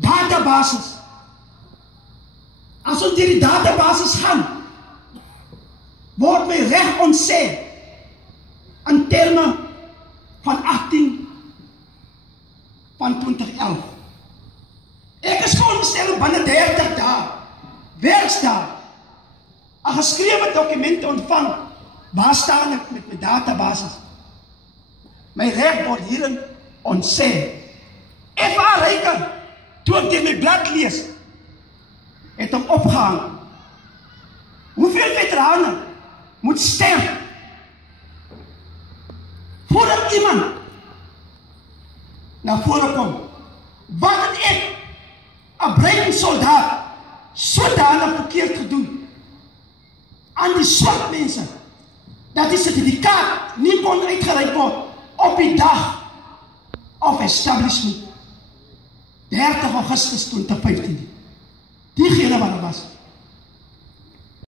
databasis. As ons deur die databasis gaan, word my reg ontsê in terme van 18 van 2011. Ek is veronderstel om binne 30 dae, werksdae, 'n geskrewe dokument te ontvang. Waar staan ek met my databasis? My reg word hierin ontsê. F.A. Ryker, toe ek deur my blad lees, het hom opgehang. Hoeveel veteranen moet sterf voordat iemand na vore kom? Wat het ek, 'n bruin soldaat, sodanig verkeerd gedoen aan die swart mense, dat die sertifikaat nie kon uitgereik word op die dag of establishment 30 Augustus 2015. Diegene wat er was.